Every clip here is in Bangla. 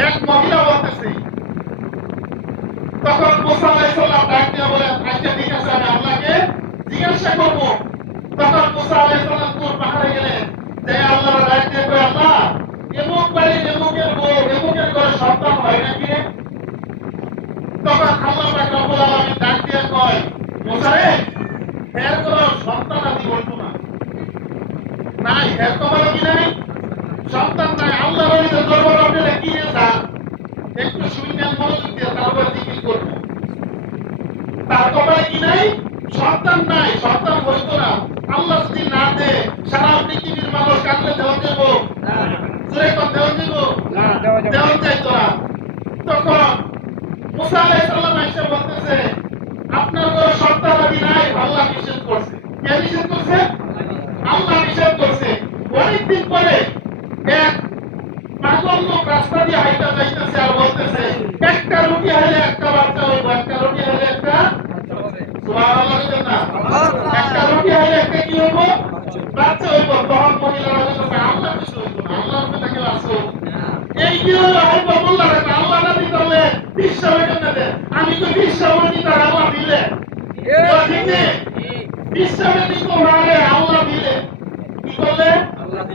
এক মহিলা বলতেছে, তখন মুসা আলাইহিস সালাম ডাক দিয়ে বলেন, আচ্ছা ঠিক আছে আমি আল্লাহকে জিজ্ঞাসা করব। তখন মুসা আলাইহিস সালাম তুর পাহাড়ে গেলেন, যে আল্লাহর ডাক দিয়ে কয়, আল্লাহ এমুক বাড়ি এমুকের বউ এমুকের ঘরে সন্তান হয় নাকি রে? তখন আল্লাহ পাক রব্বুল আলামিন ডাক দিয়ে কয়, মুসা রে, এর কোনো সন্তান আদি হইতো না, নাই এর তো বলো কি নাই সন্তান নাই। আল্লাহর ওলিদের দরবারে আপনারা কি নিয়ে যান একটু শুনলেন মনোযোগ দিয়ে, তারপর জিজ্ঞেস করবো। তার কপালে কি নাই? সন্তান নাই, সন্তান হইতো না। আল্লাহ যদি না দে, সারা পৃথিবীর মানুষ কাঁদলে দেওয়া দেব, জোরে কর দেওয়া দেব, দেওয়া যাইতো না। তখন মুসা আলাইহিস সালাম এসে বলতেছে, আপনার কোনো সন্তান আদি নাই, আল্লাহ নিষেধ করছে। কে নিষেধ করছে? আল্লাহ নিষেধ করছে। অনেকদিন পরে এক পাগল লোক রাস্তা দিয়ে হাইটা যাইতেছে আর বলতেছে, একটা রুটি হলে একটা বাচ্চা হইব, একটা রুটি হলে একটা, সুবহানাল্লাহ বলেন না, একটা রুটি হলে একটা কি হইব? বাচ্চা হইব। তখন মহিলারা বলতেছে, আল্লাহ কিছু হইতো না, আল্লাহর কথা কেউ আসো, এই কি হলো হইব বললা রে, আল্লাহ না দিতে হলে বিশ্ব হইতে দে, আমি তো বিশ্ব হইতে তার আল্লাহ দিলে, ঠিক নেই? বিশ্বব্যাপী তোমারে আল্লাহ দিলে, কি করলে?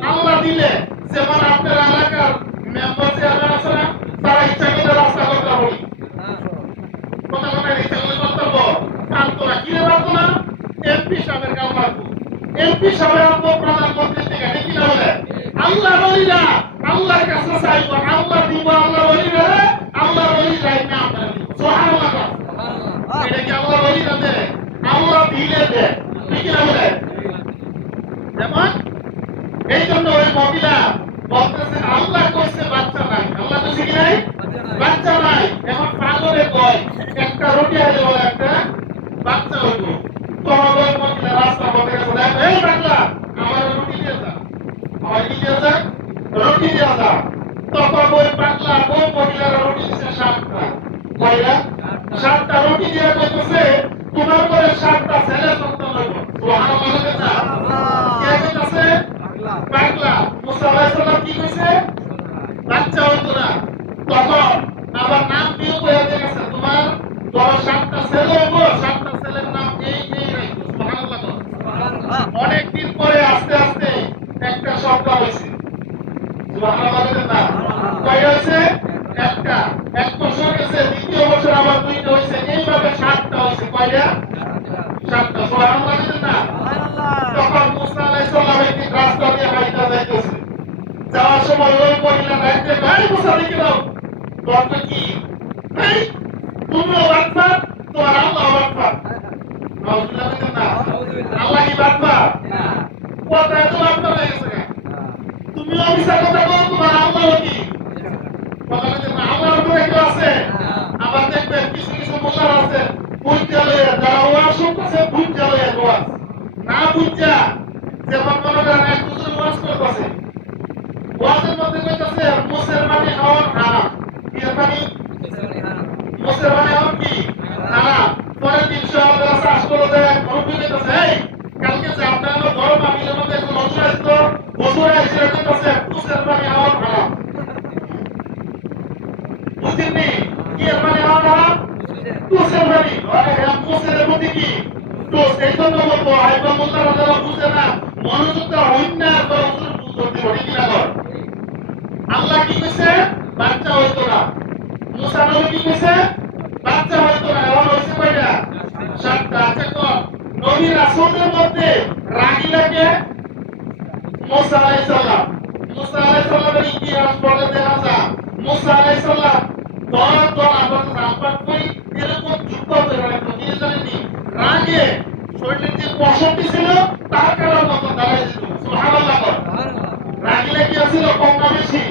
আল্লাহ দিলে। যেমন আপনার এলাকার মেম্বার চেয়ারম্যান আছে না, তারা ইচ্ছা করলে রাস্তা করতে হবে, কথা কথা ইচ্ছা করলে করতে হবে, পারতো না। কিনে পারতো না? এমপি সাহেবের কাম পারতো, এমপি সাহেব আসবো প্রধানমন্ত্রী থেকে, ঠিক না বলে? আল্লাহ বলিরা আল্লাহর কাছে চাইবো, আল্লাহ দিব, আল্লাহ বলিরা আল্লাহ বলিরা না আপনারা দিব, সুবহানাল্লাহ। এটা কি আল্লাহ বলিরা দেয়? আল্লাহ দিলে দেয়, ঠিক না বলে? যেমন এই জন্য ওই মহিলা বলতেছে, আল্লাহ কইছে বাচ্চা নাই, আল্লাহ কইছে কি নাই? বাচ্চা নাই। এখন পাগলে কয় একটা রুটি হলে বলে একটা বাচ্চা হইব। তখন ওই মহিলা রাস্তা বলতে গেছে, দেখো এই বাংলা আমার রুটি দিয়ে যা, আমার কি দিয়ে যা? রুটি দিয়ে যা। তখন ওই পাগলা ওই মহিলার রুটি দিচ্ছে 7টা, কয়টা? 7টা রুটি দিয়ে কইতেছে, তোমার করে 7টা ছেলে সন্তান হইব। সুবহানাল্লাহ। কে কইতাছে? পাগলা। মুসা আলাইহিস সালাম কি কইছে? বাচ্চা হইতো না। তখন আবার নাম দিয়ে কইয়া দিয়েছে, তোমার বড় 7টা ছেলে হইব, 7টা ছেলের নাম এই এই রাখো। সুবহানাল্লাহ। অনেকদিন পরে আস্তে আস্তে একটা সন্তান হইছে। সুবহানাল্লাহ বলেন না? কয়টা হইছে? একটা। এক বছর গেছে, দ্বিতীয় বছর আবার 2টা হইছে, এইভাবে 7টা হইছে। কয়টা? 7টা। সুবহানাল্লাহ বলেন না? তখন মুসা আলাইহিস সালাম একদিন রাস্তা দিয়ে হাইটা যাইতেছে, যাওয়ার সময় ওই মহিলা ডাকতে, ভাই মুসা দেখে দাও, তোর কি এই তুমিও বাচ্চা, তোমার আল্লাহ বাচ্চা। নাউজুবিল্লাহ বলেন না? আল্লাহ কি বাচ্চা? কথা এত বাচ্চা হয়ে গেছে গা। তুমিও মিশা কথা বলো, তোমার আল্লাহ কি কথা বলতে না? আল্লাহর উপরে কেউ আছে? আবার দেখবেন কিছু কিছু মোল্লার আছে, বুঝালয়ে যারা ওয়াজ শুনতেছে, বুঝালয়ে ওয়াজ না বুঝা, যেমন মনে করেন এক দুজন ওয়াজ করতেছে, ওয়াজের মধ্যে কইতাছে মুসলমানি হওয়ার হারাম, কি জানি মুসলমানি হওয়ার কি হারাম। পরের দিন সকালে চাষ করে দেয়, মুরব্বি কইতাছে, এই কালকে যে আপনার গরম আমিলের মধ্যে একজন হজুর আসতো, হজুর এসে কইতাছে মুসলমানি হওয়ার হারাম। বুঝিনি কি এর মানে হওয়ার হারাম? মুসলমানি আরে হ্যাঁ, মুসলের মধ্যে কি তো সেই জন্য বলবো, আইবা মোল্লারা যারা বুঝে না, মনোযোগটা হইন না, বা হুজুর বুঝতে পারি কিনা কর। আল্লাহ কি কইছে? বাচ্চা হইতো না। মুসা নবী কি কইছে? বাচ্চা হইতো না। এখন হইছে কয়টা? 7টা। আচ্ছা কর, নবী রাসূলের মধ্যে রাগী লাগে মুসা আলাইহিস সালাম। মুসা আলাইহিস সালামের ইতিহাস পড়ে দেখা যায়, মুসা আলাইহিস সালাম দল দল আবার রাপাত কই এরকম যুদ্ধ করে রাখতো, কি জানেননি? রাগে শরীরের যে পশমটি ছিল তার কারণ মতো দাঁড়াই দিত। সুবহানাল্লাহ। রাগলে কি ছিল কম না বেশি?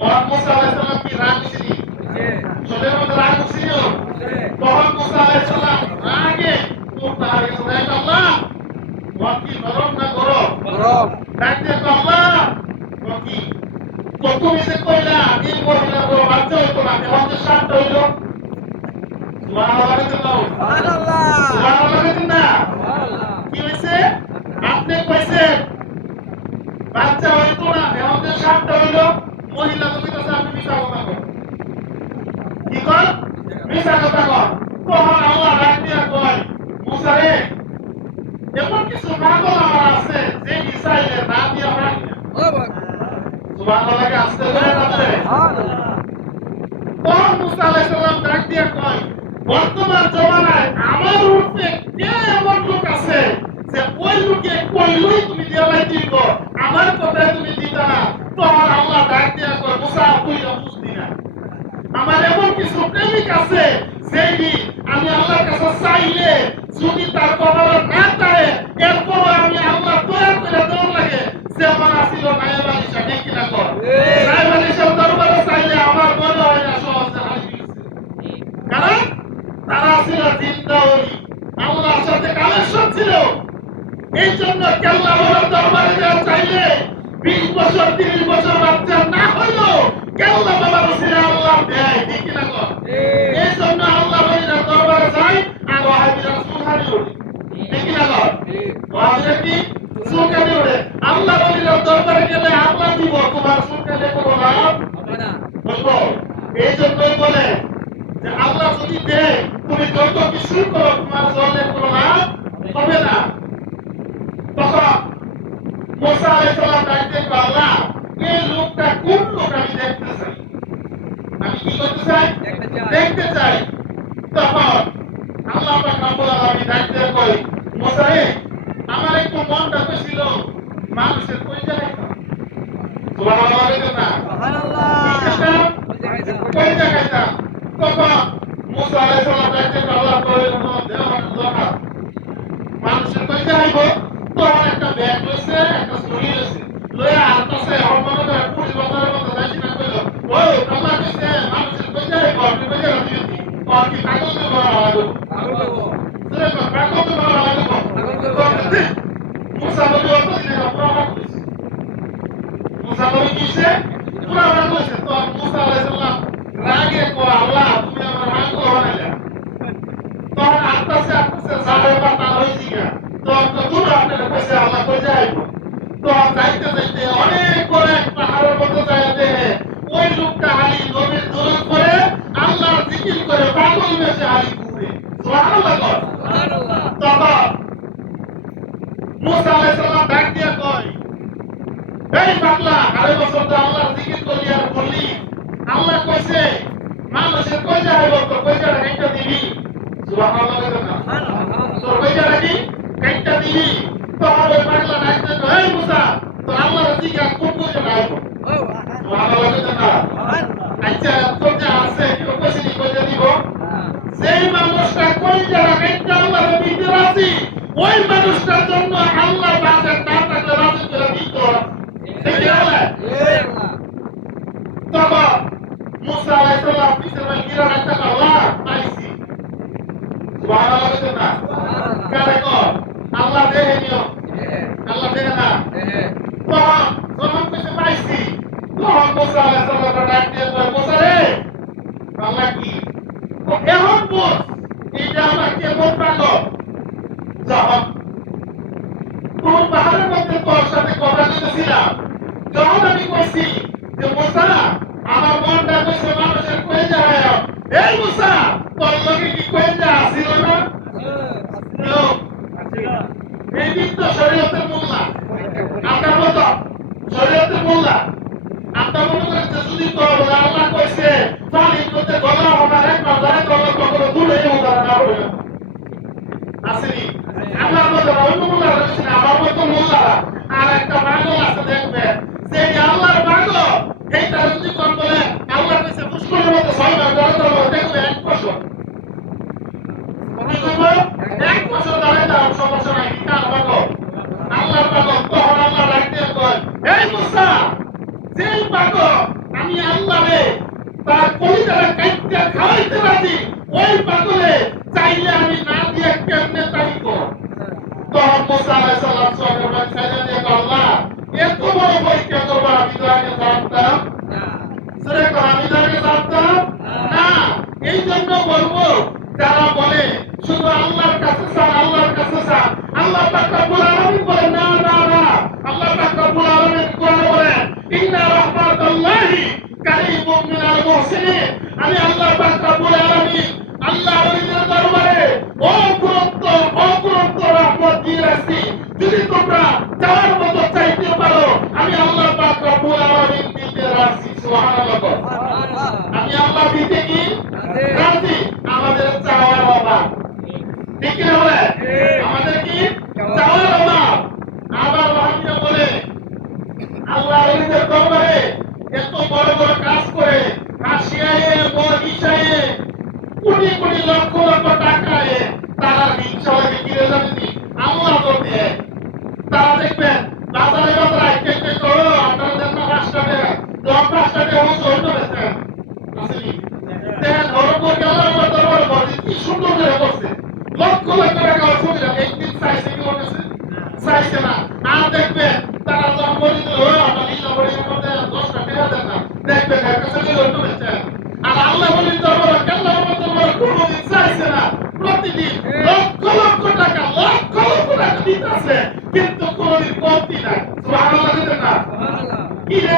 মহান মুসা আলাইহিস সালাম কি রাগ ছিল? শরীরের মধ্যে রাগ ছিল। তখন মুসা আলাইহিস সালাম রাগে মুখটা হারিয়ে গেছে, আল্লাহ মত কি নরম না গরম? গরম। ডাকতে তো আল্লাহ কি কত মিছে কইলা এই মহিলা বড় বাচ্চা হইতো না, এখন যে 7টা হইল। সুবহানাল্লাহ। সুবহানাল্লাহ। সুবহানাল্লাহ না? কি হইছে? আপনি কইছেন বাচ্চা হইতো না, এখন যে 7টা হইল। মহিলা তো কইতাছে আপনি মিশা কথা কর কি কর মিশা কথা কর তখন আল্লাহ ডাক দিয়া কয় মুসা রে এমন কিছু পাগল আমার আছে যে মিসাইলের নাম দিয়া পারি না সুবহানাল্লাহকে আস্তে করে বলতে তখন মুসা আলাইহিস সালাম ডাক দিয়া কয় বর্তমান জমানায় আমার রূপে কে এমন লোক আছে যে ওই লোকে কইলই তুমি দেওয়াই দিব আমার কথায় তুমি দিতা না তখন আল্লাহ ডাক দিয়া কয় মুসা তুই বুঝতি না আমার এমন কিছু প্রেমিক আছে যেই আমি আল্লাহর কাছে চাইলে যদি তার কবর না থাকে এরপর আমি আল্লাহ দয়া করে দেওয়ার লাগে যে আমার আসিল নায়েব আলী শাহ ঠিক কিনা কর নায়েব আলী শাহ দরবারে চাইলে আমার মনে হয় না সহজে হারিয়ে গেছে কারণ তারা ছিল জিন্দা ওলি আল্লাহর সাথে কানেকশন ছিল এই জন্য কেল্লা ওলার দরবারে যাওয়া চাইলে 20 বছর 30 বছর বাচ্চা না হইলো কেল্লা বাবার ওসিলে আল্লাহ দেয় ঠিক কিনা কর এই জন্য আল্লাহ ওলির দরবারে যায় আর ওয়াহাবিরা সুলহানি ওঠে ঠিক কিনা কর ওয়াহাবিরা কি সুলহানি ওঠে আল্লাহ ওলির দরবারে গেলে আল্লাহ দিব তোমার সুলহানি কোনো লাভ হবে না বুঝলো এই জন্যই বলে যে আল্লাহ যদি দেয় তুমি যত কিছু করো তোমার জলের কোনো লাভ হবে না তখন মুসা আলাইহিস সালাম ডাকতে আল্লাহ এই লোকটা কোন লোক আমি দেখতে চাই আমি কি করতে চাই দেখতে চাই তখন আল্লাহ পাক রব্বুল আলামিন ডাকতে কই মুসা রে আমার একটু মনটা ছিল মানুষের কই জায়গা সুবহানাল্লাহ না সুবহানাল্লাহ কই জায়গা তখন মুসা আলাইহিস সালাম ডাকতে আল্লাহ কই দেওয়ার দরকার মানুষের কই যাইবো তখন একটা ব্যাগ লইছে একটা ছড়ি লইছে লইয়া আনতাছে হরমনে করে পুরি বাজারের মধ্যে যাইছি না কইলো ওই আল্লাহ কইছে মানুষের কই যাইবো আপনি কই যাইবো আর কি কাগজ দিয়ে বলা লাগবে সরে কাগজ দিয়ে বলা লাগবে মুসা নবী অত দিনে প্রমাণ কইছে মুসা নবী কিছে পুরা প্রমাণ কইছে তো মুসা আলাইহিস সালাম রাগে কো আল্লাহ তুমি আমার রাগ বানাইলা তখন আনতাছে সাড়ে পাতা হইছি গা তখন তো দূর আপনারা কইছে আল্লাহ কই যাইবো তখন যাইতে যাইতে অনেক বড় এক পাহাড়ের মধ্যে যাইতে ওই লোকটা হালি নবীর দরুদ করে আল্লাহর জিকির করে পাগল বেশে হালি ঘুরে সুবহানাল্লাহ সুবহানাল্লাহ তখন মুসা আলাইহিস সালাম ডাক দিয়া কয় এই পাগলা আরে বছর তো আল্লাহর জিকির করলি আর বললি আল্লাহ কইছে মানুষের কই যাইবো তো কই যারা একটা দিবি সুবহানাল্লাহ সুবহানাল্লাহ তোর কই যারা কি একটা দিবি তখন ওই পাগলা ডাকতে কয় এই মুসা তো আল্লাহর জিকির কোন কই যাইবো সুবহানাল্লাহ আচ্ছা তোর যে আছে কি কইছিস কই দিব সেই মানুষটা কই যারা একটা আল্লাহর দিতে রাজি ওই মানুষটার জন্য আল্লাহ বাজার না থাকলে রাজি করে দিত ঠিক আছে তখন মুসা আলাইহিস সালাম পিছনে গিরা রাখতে আল্লাহ পাইছি সুবহানাল্লাহ সুবহানাল্লাহ কারে কো আল্লাহ দেখে নিও আল্লাহ দেখে না তখন যখন কইছে পাইছি তখন মুসা আলাইহিস সালাম ডাক দিয়ে কয় মুসা রে আল্লাহ কি ও এখন বল এটা আমার কেমন পাগল যখন কোন পাহাড়ের মধ্যে তোর সাথে কথা বলতেছিলাম যখন আমি কইছি যে মুসা আমার মনটা কইছে মানুষের কই যায় এই মুসা তোর লগে কি কই যায় আসিল না এই কিন্তু শরীয়তের মোল্লা আপনার মতো শরীয়তের মোল্লা আপনার মনে করেন যে যদি তোর আল্লাহ কইছে পানির মধ্যে গলা আমার এক মাথায় গলা কখনো দূরে উদাহরণ না হবে আসেনি আমার মতো অন্য মোল্লা রয়েছে আমার মতো মোল্লা আর একটা পাগল আছে দেখবে যে আল্লাহর পাগল এইটা যদি কোন বলে আল্লাহ কইছে পুষ্করের মধ্যে 6 বার ধরে ধরে দেখবে এক বছর এক বছর ধরে তার সমস্যা নাই তার পাগল আল্লাহর পাগল তখন আল্লাহ রাখতে কয় এই মুসা যেই পাগল আমি আল্লাহরে তার কলিজাটা কাটতে খাওয়াইতে রাজি ওই পাগলে চাইলে আমি না দিয়ে কেমনে তাইব তখন মুসা আলাইহিস সালাম সরকার ছেড়ে দিয়ে আল্লাহ এত বড় পরীক্ষা করবার আমি তো আগে জানতাম সুরে আমি তো আগে জানতাম না এই জন্য বলবো যারা বলে শুধু আল্লাহর কাছে চান আল্লাহর কাছে চান আল্লাহ পাক রব্বুল আলামিন বলেন না না না আল্লাহ পাক রব্বুল আলামিন কোরআনে বলেন ইন্না রাহমাতাল্লাহি কারীমুম মুহসিনিন, আমি আল্লাহ পাক রব্বুল আলামিন আল্লাহ ওলিদের দরবারে অকুরন্ত রহমত দিয়ে রাখছি। যদি তোমরা চাওয়ার মতো চাইতে পারো, আমি আল্লাহ পাক রব্বুল আলামিন দিতে রাজি। সুবহানাল্লাহ। আমি আল্লাহ দিতে কি রাজি। আমাদের চাওয়ার অভাব, ঠিক কি না বলে? আমাদের কি চাওয়ার অভাব। আবার ওয়াহাবিরা বলে আল্লাহ ওলিদের দরবারে এত বড় বড় কাজ করে রাশিয়ায় বহিসায় কোটি কোটি লক্ষ লক্ষ টাকায় তারা রিক্সা লাগে কিনে জানেনি আল্লাহ বলতে। তারা দেখবেন বাজারে বাজারে আইতে করো আপনারা দেন না রাস্তাতে 10 রাস্তাতে অন্য বেচেন আসেনি দেন হরপুর গেল আমার দরবার বলে কি সুন্দর করে করছে লক্ষ লক্ষ টাকা অসুবিধা না একদিন চাইছে কি বলেছে চাইছে না। আর দেখবেন তারা যখন বলি তো আপনার লীলা বলি মধ্যে 10 টাকা দেন না দেখবেন এর কাছে অন্য বেচেন। আর আল্লাহ বলি দরবার কেন আমার দরবার কোনোদিন চাইছে না, প্রতিদিন লক্ষ লক্ষ টাকা দিতেছে কিন্তু কোনোদিন কমতি নাই। সুবহানাল্লাহ। কি রে